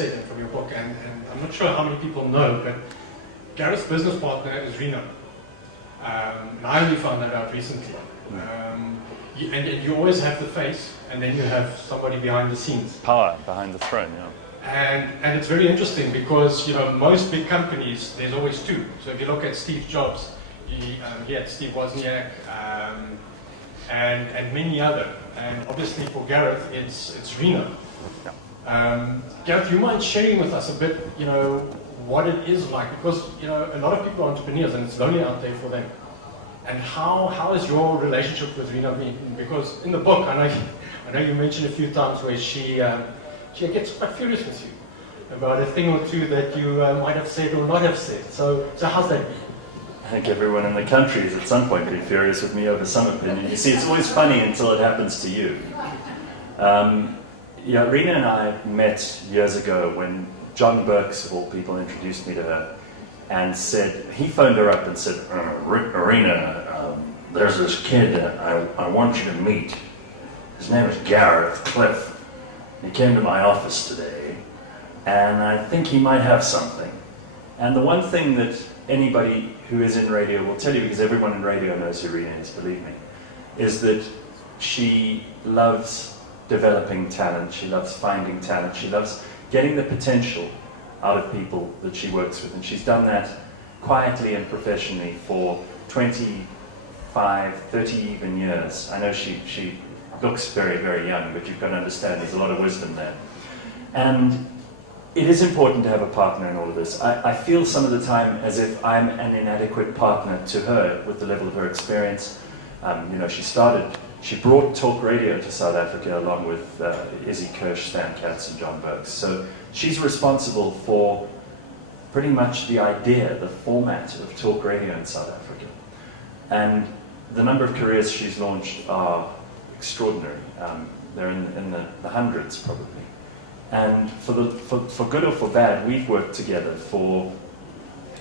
said and from your book, and I'm not sure how many people know, but Gareth's business partner is Rena. And I only found that out recently. And you always have the face, and then you have somebody behind the scenes. Power behind the throne, yeah. And it's very interesting because, you know, most big companies, there's always two. So if you look at Steve Jobs, he had Steve Wozniak, and many other. And obviously for Gareth, it's Rena. Yeah. Gareth, do you mind sharing with us a bit, you know, what it is like? Because, you know, a lot of people are entrepreneurs and it's lonely out there for them. And how is your relationship with Rena been? Because in the book, I know you mentioned a few times where she gets quite furious with you about a thing or two that you might have said or not have said. So how's that been? I think everyone in the country has at some point been furious with me over some opinion. You see, it's always funny until it happens to you. Yeah, Rena and I met years ago when John Burks, of all people, introduced me to her and said, he phoned her up and said, Rena, there's this kid I want you to meet. His name is Gareth Cliff. He came to my office today, and I think he might have something. And the one thing that anybody who is in radio will tell you, because everyone in radio knows who Rena is, believe me, is that she loves developing talent, she loves finding talent, she loves getting the potential out of people that she works with. And she's done that quietly and professionally for 25, 30 even years. I know she looks very, very young, but you've got to understand there's a lot of wisdom there. And it is important to have a partner in all of this. I feel some of the time as if I'm an inadequate partner to her with the level of her experience. You know, she brought talk radio to South Africa along with Izzy Kirsch, Stan Katz, and John Burks. So she's responsible for pretty much the idea, the format of talk radio in South Africa. And the number of careers she's launched are extraordinary. They're in the hundreds probably. And for good or for bad, we've worked together for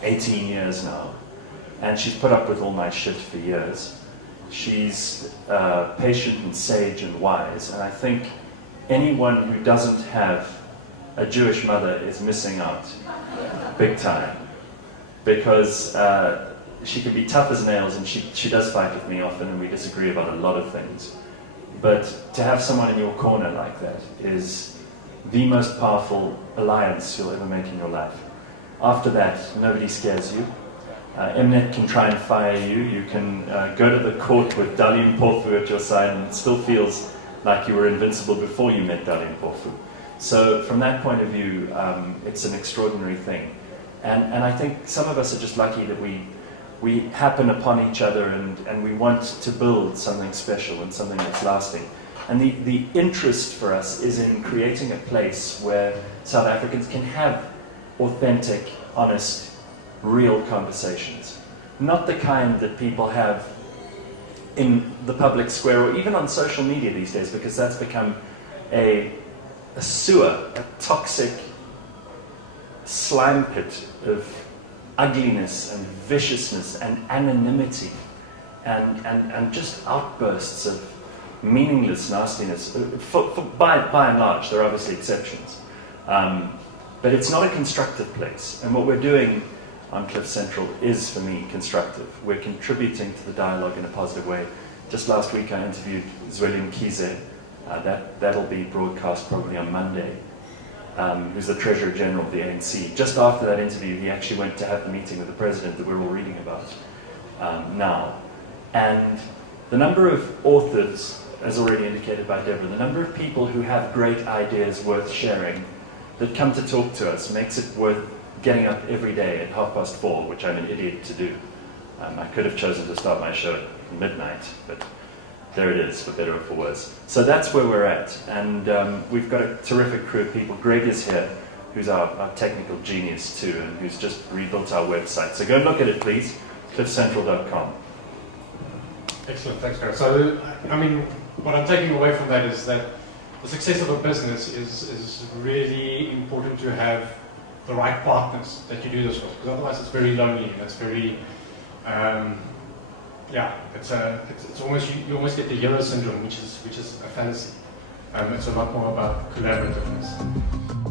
18 years now. And she's put up with all my shit for years. She's patient and sage and wise. And I think anyone who doesn't have a Jewish mother is missing out big time. Because she can be tough as nails, and she does fight with me often, and we disagree about a lot of things. But to have someone in your corner like that is the most powerful alliance you'll ever make in your life. After that, nobody scares you. Mnet can try and fire you. You can go to the court with Dalian Porfu at your side, and it still feels like you were invincible before you met Dalian Porfu. So from that point of view, it's an extraordinary thing. And I think some of us are just lucky that we happen upon each other, and we want to build something special and something that's lasting. And the interest for us is in creating a place where South Africans can have authentic, honest, real conversations. Not the kind that people have in the public square or even on social media these days, because that's become a sewer, a toxic slime pit of ugliness and viciousness and anonymity and just outbursts of meaningless nastiness. By and large, there are obviously exceptions. But it's not a constructive place. And what we're doing on Cliff Central is, for me, constructive. We're contributing to the dialogue in a positive way. Just last week I interviewed Zweli Mkhize. That'll be broadcast probably on Monday. Who's the Treasurer General of the ANC. Just after that interview, he actually went to have the meeting with the President that we're all reading about now. And the number of authors, as already indicated by Deborah, the number of people who have great ideas worth sharing that come to talk to us makes it worth getting up every day at 4:30, which I'm an idiot to do. I could have chosen to start my show at midnight, but there it is, for better or for worse. So that's where we're at. And we've got a terrific crew of people. Greg is here, who's our technical genius too, and who's just rebuilt our website. So go and look at it, please, cliffcentral.com. Excellent, thanks, Gareth. So, I mean, what I'm taking away from that is that the success of a business is really important to have the right partners that you do this with, because otherwise it's very lonely and it's very, it's almost, you almost get the hero syndrome, which is a fantasy. It's a lot more about collaborativeness.